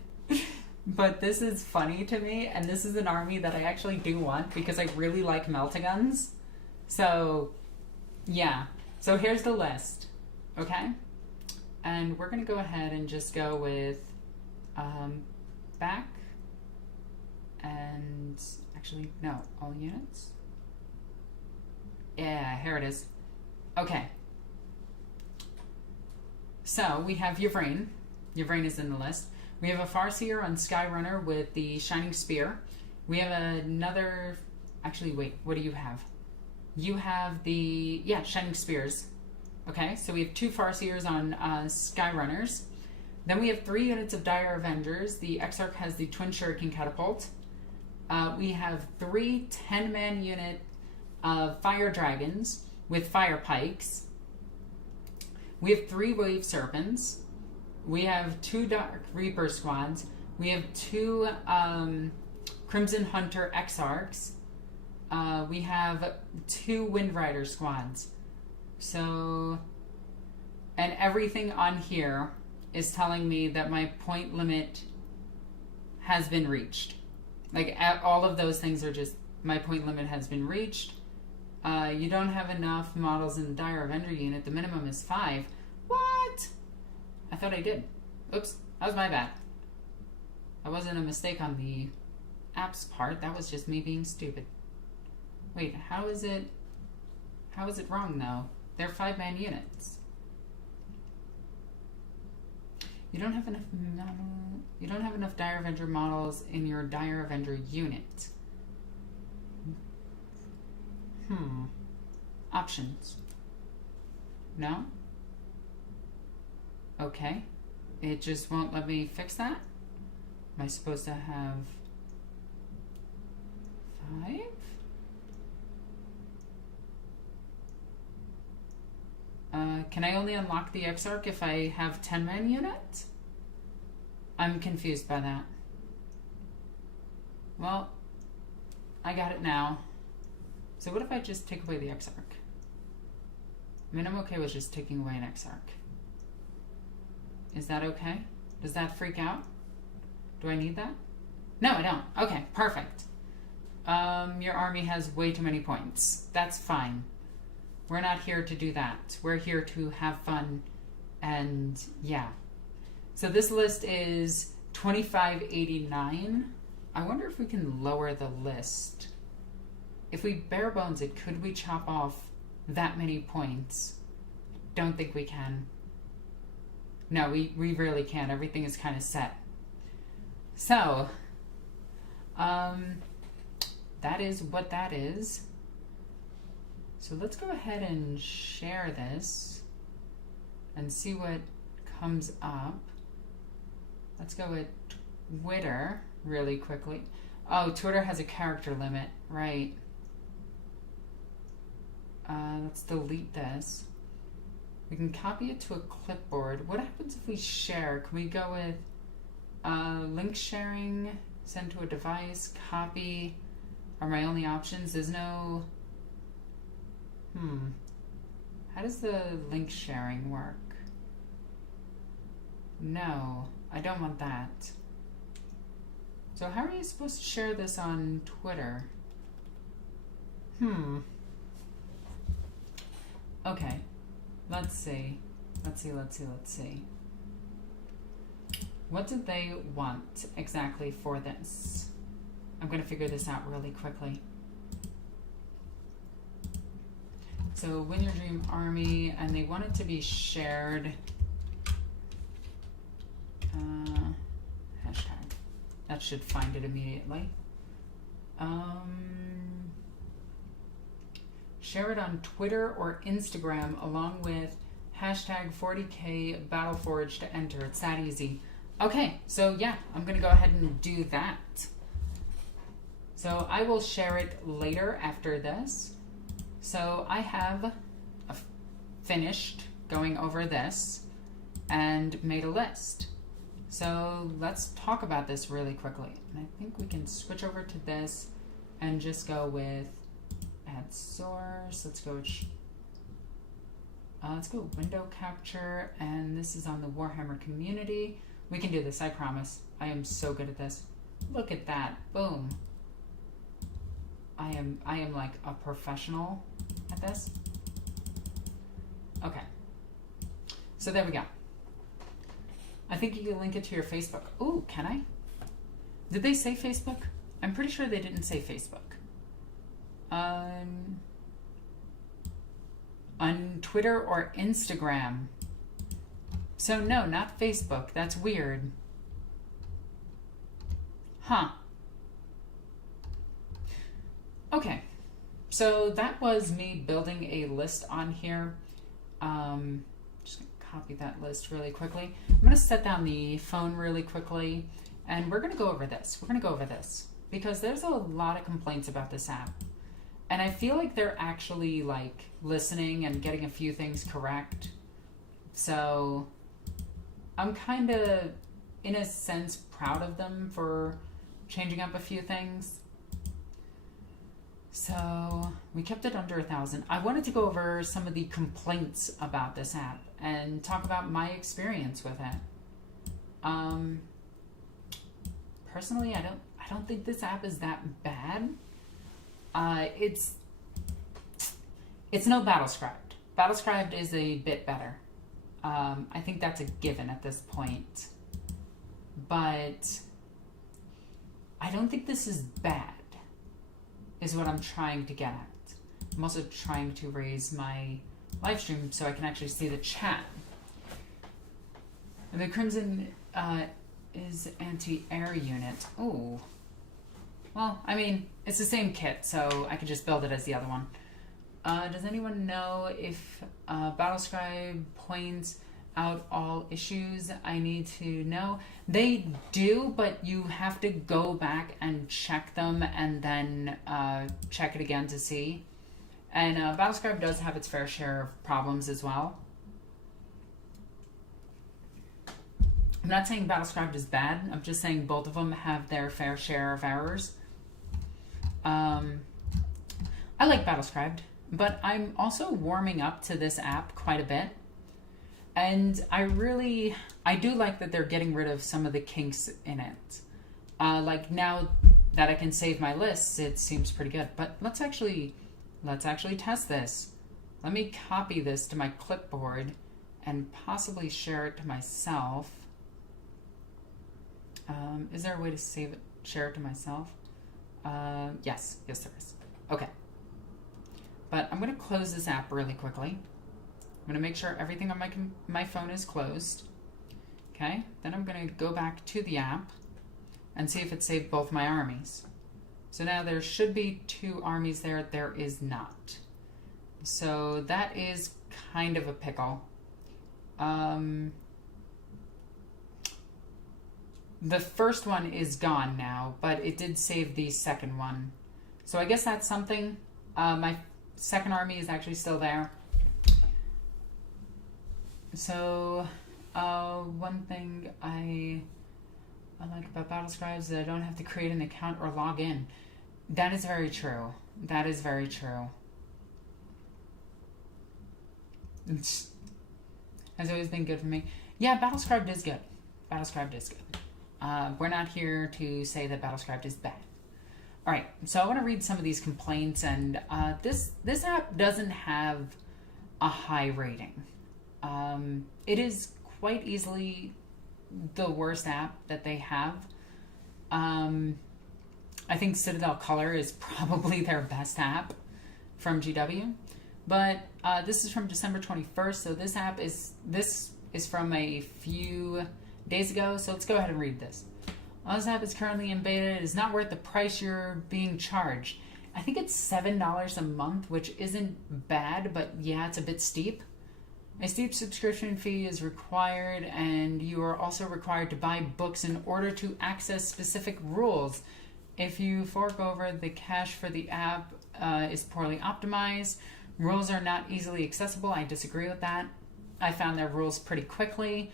But this is funny to me, and this is an army that I actually do want because I really like Meltagons. So, yeah. So here's the list, okay? And we're going to go ahead and just go with back and... Actually, no, all units. Yeah, here it is. Okay. So, we have Yvraine. Yvraine is in the list. We have a Farseer on Skyrunner with the Shining Spear. We have another... Actually, wait, what do you have? You have the... Yeah, Shining Spears. Okay, so we have 2 Farseers on Skyrunners. Then we have 3 units of Dire Avengers. The Exarch has the Twin Shuriken Catapult. We have 3 10-man unit of Fire Dragons with Fire Pikes. We have 3 Wave Serpents. We have 2 Dark Reaper squads. We have 2 Crimson Hunter Exarchs. We have 2 Wind Rider squads. So, and everything on here is telling me that my point limit has been reached. Like, all of those things are just, my point limit has been reached. You don't have enough models in the Dire Avenger unit. The minimum is 5. What? I thought I did. Oops, that was my bad. That wasn't a mistake on the app's part. That was just me being stupid. Wait, how is it wrong, though? They're 5-man units. You don't have enough Dire Avenger models in your Dire Avenger unit. Options. No? Okay. It just won't let me fix that? Am I supposed to have 5? Can I only unlock the Exarch if I have 10-man unit? I'm confused by that. Well, I got it now. So what if I just take away the Exarch? I mean, I'm okay with just taking away an Exarch. Is that okay? Does that freak out? Do I need that? No, I don't. Okay, perfect. Your army has way too many points. That's fine. We're not here to do that. We're here to have fun and yeah. So this list is 2589. I wonder if we can lower the list. If we bare bones it, could we chop off that many points? Don't think we can. No, we really can't. Everything is kind of set. So, that is what that is. So let's go ahead and share this and see what comes up. Let's go with Twitter really quickly. Oh, Twitter has a character limit, right. Let's delete this. We can copy it to a clipboard. What happens if we share? Can we go with link sharing, send to a device, copy are my only options? There's no... How does the link sharing work? No, I don't want that. So how are you supposed to share this on Twitter? Okay, let's see. What did they want exactly for this? I'm going to figure this out really quickly. So, win your dream army, and they want it to be shared. Hashtag. That should find it immediately. Share it on Twitter or Instagram along with Hashtag 40k Battleforge to enter. It's that easy. Okay, so yeah, I'm going to go ahead and do that. So I will share it later after this. So I have finished going over this and made a list. So let's talk about this really quickly. And I think we can switch over to this and just go with add source. Let's go window capture, and this is on the Warhammer community. We can do this, I promise. I am so good at this. Look at that, boom. I am like a professional at this. Okay, so there we go. I think you can link it to your Facebook. Ooh, can I? Did they say Facebook? I'm pretty sure they didn't say Facebook. On Twitter or Instagram. So no, not Facebook. That's weird. Huh. Okay. So that was me building a list on here. Just gonna copy that list really quickly. I'm gonna set down the phone really quickly, and we're gonna go over this. We're gonna go over this because there's a lot of complaints about this app. And I feel like they're actually like listening and getting a few things correct. So I'm kind of, in a sense, proud of them for changing up a few things. So we kept it under 1,000. I wanted to go over some of the complaints about this app and talk about my experience with it. Personally, I don't think this app is that bad. It's no Battlescribed. Battlescribed is a bit better. I think that's a given at this point. But I don't think this is bad, is what I'm trying to get at. I'm also trying to raise my live stream so I can actually see the chat. And the Crimson is anti-air unit. Oh. Well, I mean, it's the same kit, so I could just build it as the other one. Does anyone know if Battlescribe points out all issues I need to know? They do, but you have to go back and check them and then check it again to see. And Battlescribe does have its fair share of problems as well. I'm not saying Battlescribe is bad. I'm just saying both of them have their fair share of errors. I like Battlescribed, but I'm also warming up to this app quite a bit. And I do like that they're getting rid of some of the kinks in it. Like now that I can save my lists, it seems pretty good. But let's actually test this. Let me copy this to my clipboard and possibly share it to myself. Is there a way to share it to myself? Yes, there is. Okay. But I'm going to close this app really quickly. I'm going to make sure everything on my phone is closed. Okay, then I'm going to go back to the app and see if it saved both my armies. So now there should be 2 armies there. There is not. So that is kind of a pickle. The first one is gone now, but it did save the second one. So I guess that's something. My second army is actually still there. So one thing I like about Battlescribes is that I don't have to create an account or log in. That is very true. That is very true. Has always been good for me. Yeah, Battlescribed is good. Battlescribed is good. We're not here to say that Battlescribed is bad. All right, so I want to read some of these complaints, and this app doesn't have a high rating. It is quite easily the worst app that they have. I think Citadel Color is probably their best app from GW, but this is from December 21st, so this is from a few days ago, so let's go ahead and read this. This app is currently in beta. It is not worth the price you're being charged. I think it's $7 a month, which isn't bad, but yeah, it's a bit steep. A steep subscription fee is required, and you are also required to buy books in order to access specific rules. If you fork over, the cache for the app is poorly optimized. Rules are not easily accessible. I disagree with that. I found their rules pretty quickly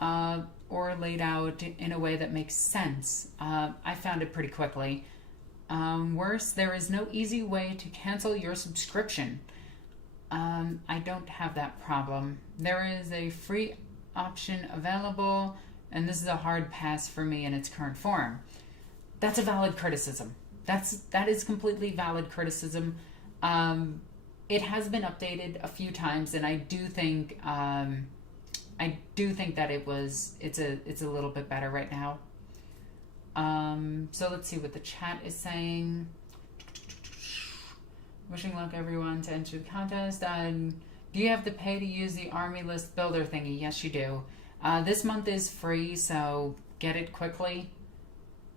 or laid out in a way that makes sense. I found it pretty quickly. Worse, there is no easy way to cancel your subscription. I don't have that problem. There is a free option available, and this is a hard pass for me in its current form. That's a valid criticism. That is completely valid criticism. It has been updated a few times, and I do think that it's a little bit better right now. So let's see what the chat is saying. Wishing luck everyone to enter the contest. Do you have to pay to use the army list builder thingy? Yes, you do. This month is free, so get it quickly.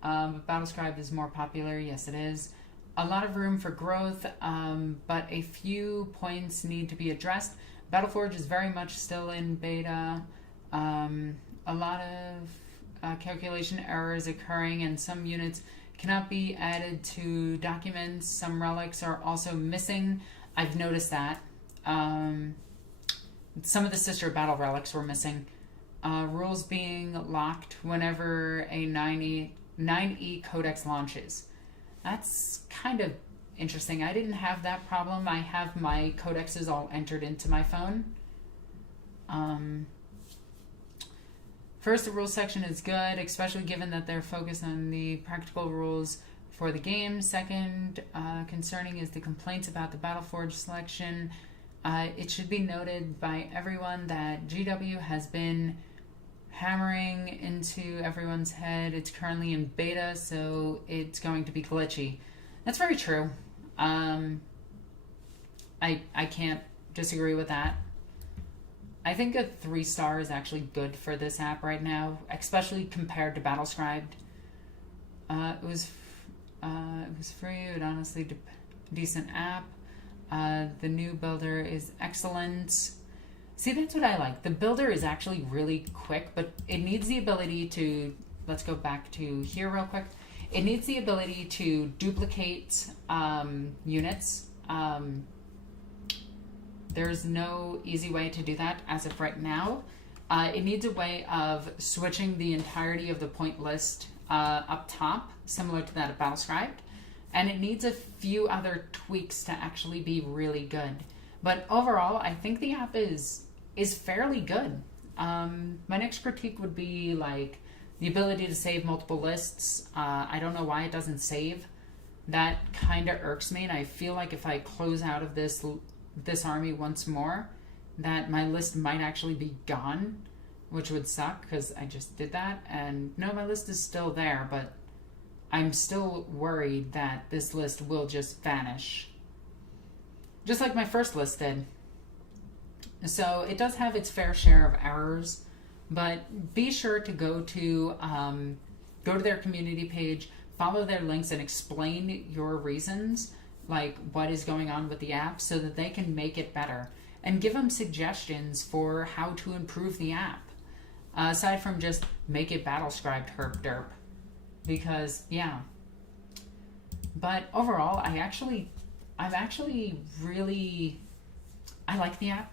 Battlescribe is more popular. Yes, it is. A lot of room for growth, but a few points need to be addressed. Battleforge is very much still in beta. A lot of calculation errors occurring, and some units cannot be added to documents. Some relics are also missing. I've noticed that. Some of the sister battle relics were missing. Rules being locked whenever a 9E codex launches. That's kind of interesting. I didn't have that problem. I have my codexes all entered into my phone. First, the rules section is good, especially given that they're focused on the practical rules for the game. Second, concerning is the complaints about the Battleforge selection. It should be noted by everyone that GW has been hammering into everyone's head. It's currently in beta, so it's going to be glitchy. That's very true. I can't disagree with that. I think a 3-star is actually good for this app right now, especially compared to Battlescribed. It was free. It honestly decent app. The new builder is excellent. See, that's what I like. The builder is actually really quick, but it needs the ability to, let's go back to here real quick. It needs the ability to duplicate units. There's no easy way to do that as of right now. It needs a way of switching the entirety of the point list up top, similar to that of Battlescribed. And it needs a few other tweaks to actually be really good. But overall, I think the app is fairly good. My next critique would be like the ability to save multiple lists. I don't know why it doesn't save. That kind of irks me, and I feel like if I close out of this army once more, that my list might actually be gone, which would suck because I just did that. And no, my list is still there, but I'm still worried that this list will just vanish. Just like my first list did. So it does have its fair share of errors, but be sure to go to their community page, follow their links, and explain your reasons, like what is going on with the app, so that they can make it better. And give them suggestions for how to improve the app. Aside from just make it Battlescribed herp derp. Because, yeah. But overall, I like the app.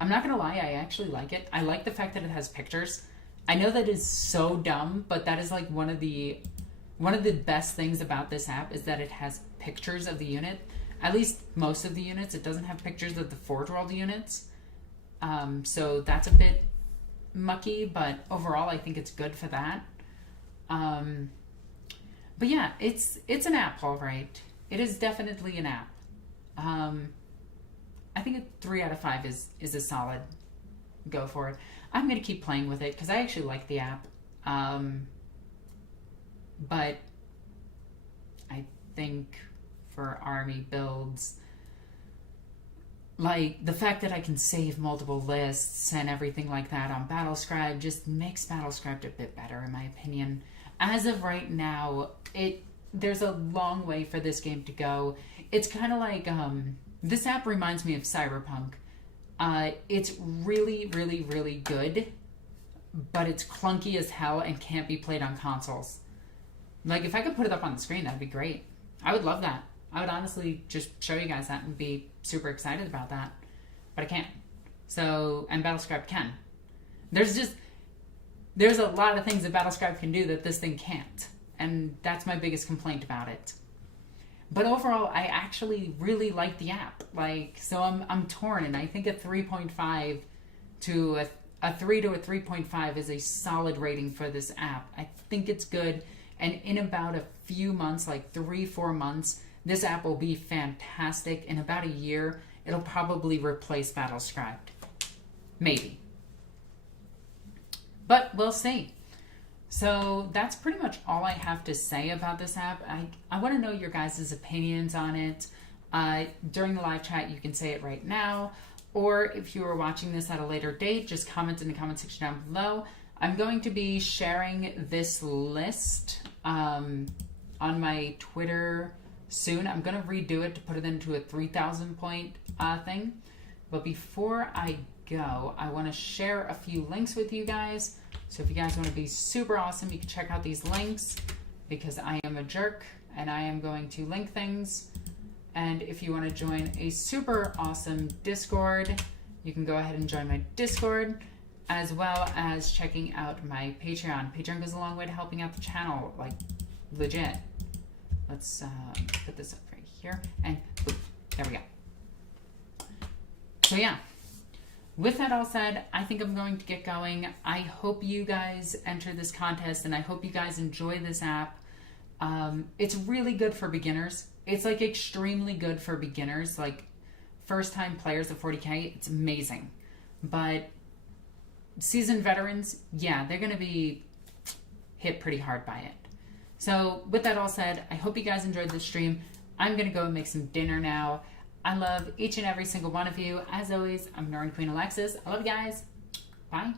I'm not gonna lie, I actually like it. I like the fact that it has pictures. I know that is so dumb, but that is like one of the best things about this app is that it has pictures of the unit. At least most of the units. It doesn't have pictures of the Forge World units. So that's a bit mucky, but overall I think it's good for that. But yeah, it's an app, all right. It is definitely an app. I think a 3 out of 5 is a solid go for it. I'm going to keep playing with it because I actually like the app. But I think for army builds, like the fact that I can save multiple lists and everything like that on Battlescribe just makes Battlescribe a bit better in my opinion. As of right now, there's a long way for this game to go. It's kind of like, this app reminds me of Cyberpunk. It's really, really, really good, but it's clunky as hell and can't be played on consoles. Like, if I could put it up on the screen, that'd be great. I would love that. I would honestly just show you guys that and be super excited about that. But I can't. So, and Battlescribe can. There's a lot of things that Battlescribe can do that this thing can't. And that's my biggest complaint about it. But overall, I actually really like the app. Like, so I'm torn, and I think a 3.5 to a 3 to a 3.5 is a solid rating for this app. I think it's good, and in about a few months, like 3-4 months, this app will be fantastic. In about a year, it'll probably replace Battlescribe. Maybe. But we'll see. So that's pretty much all I have to say about this app. I want to know your guys' opinions on it. During the live chat, you can say it right now. Or if you are watching this at a later date, just comment in the comment section down below. I'm going to be sharing this list on my Twitter soon. I'm going to redo it to put it into a 3,000 point thing. But before I go, I want to share a few links with you guys. So if you guys want to be super awesome, you can check out these links, because I am a jerk and I am going to link things. And if you want to join a super awesome Discord, you can go ahead and join my Discord, as well as checking out my Patreon. Patreon goes a long way to helping out the channel, like legit. Let's put this up right here, and boop, there we go. So yeah. With that all said, I think I'm going to get going. I hope you guys enter this contest, and I hope you guys enjoy this app. It's really good for beginners. It's like extremely good for beginners, like first-time players of 40K. It's amazing. But seasoned veterans, yeah, they're going to be hit pretty hard by it. So with that all said, I hope you guys enjoyed this stream. I'm going to go and make some dinner now. I love each and every single one of you. As always, I'm NornQueenAlexis. I love you guys. Bye.